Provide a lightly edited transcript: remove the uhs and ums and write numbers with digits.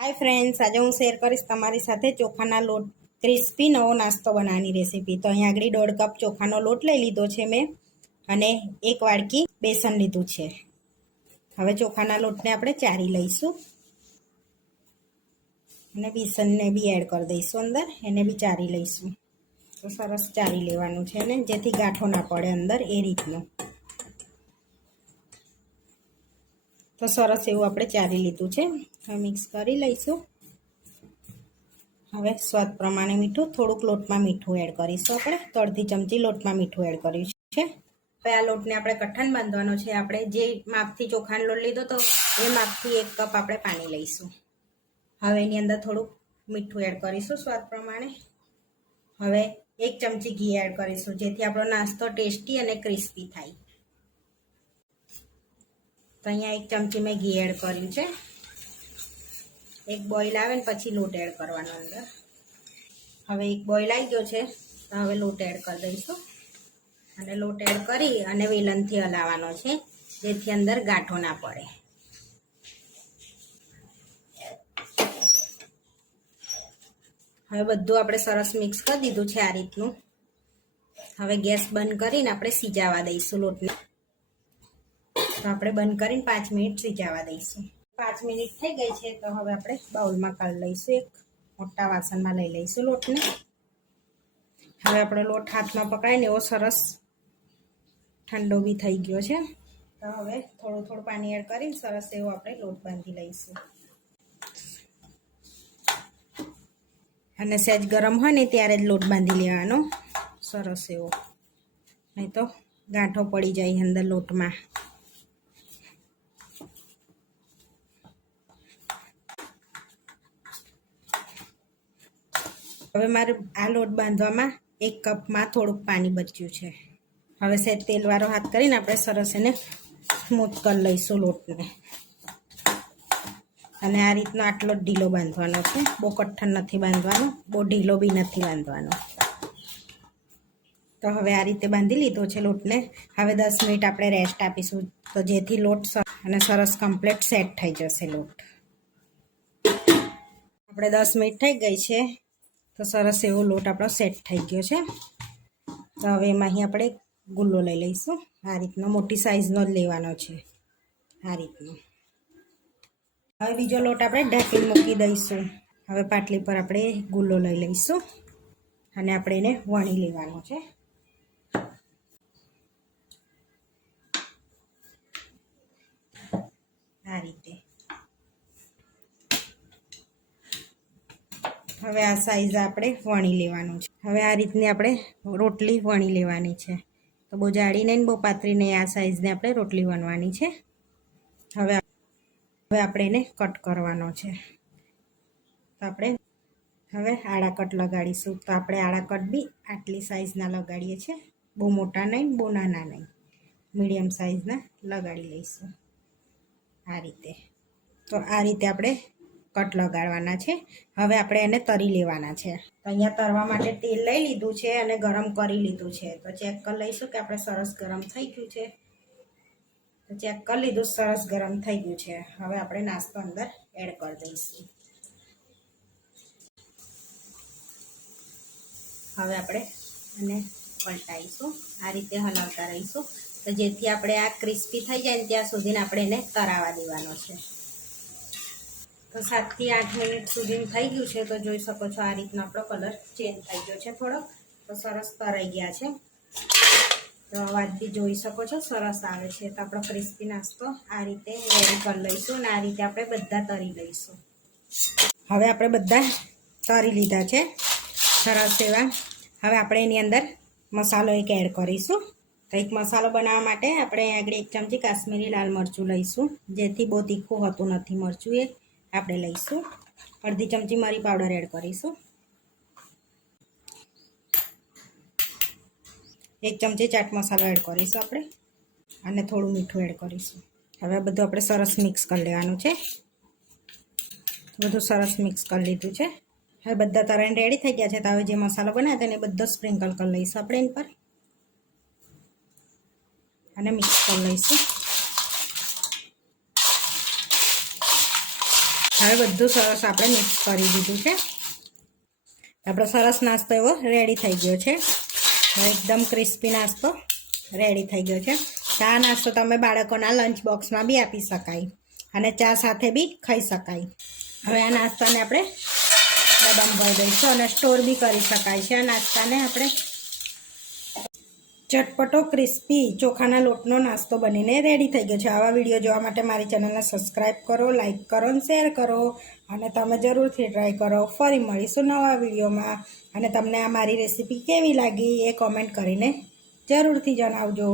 Hi friends, आज हूँ शेर करीश तमारी साथे चोखाना लोट क्रिस्पी नवो नास्तो बनावવાની रेसिपी। तो अहीं आगळी 1.5 कप चोखानो लोट लई लीधो छे मैं अने 1 वाडकी बेसन लीधुं छे। हवे चोखाना लोटने आपणे चारी लईशुं अने बेसनने बी एड कर दईशुं अंदर, एने बी चारी लईशुं। तो सरस चारी लेवानुं छे ने जेथी गांठो ना पड़े अंदर ए रीतनुं। तो सरस एवुं आपणे चारी लीधुं छे। हवे मिक्स करी लईशुं। हवे स्वाद प्रमाणे मीठुं, थोड़ुंक लोटमां मीठुं एड करीशुं आपणे। तो अर्धी चमची लोटमां मीठुं एड कर्युं छे। हवे आ लोटने आपणे कठण बांधवानो छे। आपणे जे मापथी ચોખાનો લોટ લીધો તો એ માપથી 1 કપ આપણે પાણી લઈશું। હવે એની અંદર થોડું મીઠું એડ કરીશું સ્વાદ પ્રમાણે। હવે 1 ચમચી ઘી એડ કરીશું જેથી આપણો નાસ્તો ટેસ્ટી અને ક્રિસ્પી થાય। તો અહીંયા 1 ચમચી મેં ઘી એડ કર્યું છે। एक बॉइल आवे ने पछी लोट एड करवानो अंदर। हवे एक बॉइल आई गयो छे तो हवे लोट एड कर दईशुं अने लोट एड करी अने वेलणथी हलाववानो छे जेथी अंदर गांठो ना पड़े। हवे बधुं आपणे सरस मिक्स कर दीधुं छे आ रीतनुं। हवे गैस बंद करीने आपणे सीजावा दईशुं लोटने। तो आपणे बंद करीने 5 मिनिट सीजावा दईशुं। 5 मिनिट थई गई है तो हवे आपणे बाउलमां काढी लईशुं। एक मोटा वासणमां लई लईशुं लोटने। हवे आपणो लोट हाथमां पकड़ाय ने एवो सरस ठंडो बी थई गयो छे। तो हवे थोडुं थोडुं पाणी एड करीने सरस एवो आपणे लोट बांधी लईशुं अने सेज गरम होय ने त्यारे ज लोट बांधी लेवानो सरस एवो, नहीं तो गांठो पड़ी जाय अंदर लोटमां। हवे मारे आ लोट बांधवामां 1 कपमां थोड़ुंक पाणी बच्युं छे। हवे सेज तेलवाळो हाथ करीने आपणे सरस एने स्मूथ कर लईशुं लोटने अने आ रीतना आटलो ज ढीलो बांधवानो छे। बहू कठण नथी बांधवानो, बहू ढीलो बी नथी बांधवानो। तो हवे आ रीते बांधी लीधो छे लोटने। हवे 10 मिनिट आपणे रेस्ट आपीशुं तो जेथी लोट अने सरस कम्प्लीट सेट थई जशे लोट। आपणे 10 मिनिट थई गई छे तो सरस एवो लोट आपणो सेट थई गयो छे। तो हवे एमांथी आपणे गुल्लो लई लईशुं। आ रीतनो मोटी साइजनो ज लेवानो छे आ रीतनो। हवे बीजो लोट आपणे ढांकीने मूकी दईशुं। हवे पाटली पर आपणे गुल्लो लई लईशुं अने आपणे एने वणी लेवानो छे। आ रीते हवे आ साइज आपणे वणी लेवानुं छे। हवे आ रीतनी आपणे रोटली वणी लेवानी छे। तो बहू जाडी नहीं बहू पातળી नहीं, आ साइजने आपणे रोटली वणवानी छे। हवे आपणे एने कट करवानो छे। तो आपणे हवे आड़ा कट लगाड़ीशुं। तो आपणे आड़ा कट बी आटली साइजना लगाड़ीए छे। बहू मोटा नहीं, बहू नाना नहीं, मीडियम साइजना लगाड़ी लईशुं आ रीते। तो आ रीते आपणे कट लगाड़वाना छे। हवे आपणे एने तरी लेवाना छे। तो अहींया तरवा माटे तेल लई लीधुं छे अने गरम करी लीधुं छे। तो चेक कर लईशुं के आपणे सरस गरम थई गयुं छे। तो चेक कर लीधुं, सरस गरम थई गयुं छे। हवे आपणे नास्तो अंदर एड कर दईशुं। हवे आपणे आने पलटाईशुं, आ रीते हलावता रहीशुं तो जेथी आपणे आ क्रिस्पी थई जाय त्यां सुधीने आपणे एने तरावा देवानो छे। तो 7 થી 8 मिनिट सुधी थई गयुं छे। तो जोई शको छो आ रीतना आपणो कलर चेन्ज थई गयो छे थोड़ो। तो सरस तराई गया छे। तो अवाज बी जोई शको छो सरस आवे छे। तो आपणो क्रिस्पी नास्तो आ रीते रेडी कर लईशुं अने आ रीते आपणे बधा तरी लईशुं। हवे आपणे बधा तरी लीधा छे सरस एवा। हवे आपणे एनी अंदर मसालो एक एड करीशुं। तो एक मसालो बनाववा माटे आपणे आगळ 1 चमची काश्मीरी लाल मरचुं लईशुं जेथी बहु तीखुं होतुं नथी मरचुं ए आपणे लईशुं। अर्धी चमची मरी पाउडर एड करीशुं। 1 चमची चाट मसालो एड करीशुं आपणे अने थोडुं मीठुं एड करीशुं। हवे बधुं आपणे सरस मिक्स कर लेवानुं छे। बधुं सरस मिक्स कर लीधुं छे। हवे बधा तराईने रेडी थई गया छे। तो हवे जे मसालो बनाव्यो तेने बधो स्प्रिंकल कर लईशुं आपणे एनी पर अने मिक्स कर लईशुं। હવે બધું સરસ આપણે મિક્સ કરી દીધું છે. આપણો સરસ નાસ્તો એવો રેડી થઈ ગયો છે. એકદમ ક્રિસ્પી નાસ્તો રેડી થઈ ગયો છે. આ નાસ્તો તમે બાળકોના લંચ બોક્સમાં બી આપી શકાય અને ચા સાથે બી ખાઈ શકાય. હવે આ નાસ્તાને આપણે ડબ્બામાં ભરી દઈશું અને સ્ટોર બી કરી શકાય છે. આ નાસ્તાને આપણે ચટપટો ક્રિસ્પી ચોખાના લોટનો નાસ્તો બનીને રેડી થઈ ગયો છે. આવા વિડીયો જોવા માટે મારી ચેનલને સબસ્ક્રાઈબ કરો, લાઈક કરો અને શેર કરો અને તમે જરૂરથી ટ્રાય કરો. ફરી મળીશું નવા વિડીયોમાં અને તમને આ મારી રેસીપી કેવી લાગી એ કોમેન્ટ કરીને જરૂરથી જણાવજો.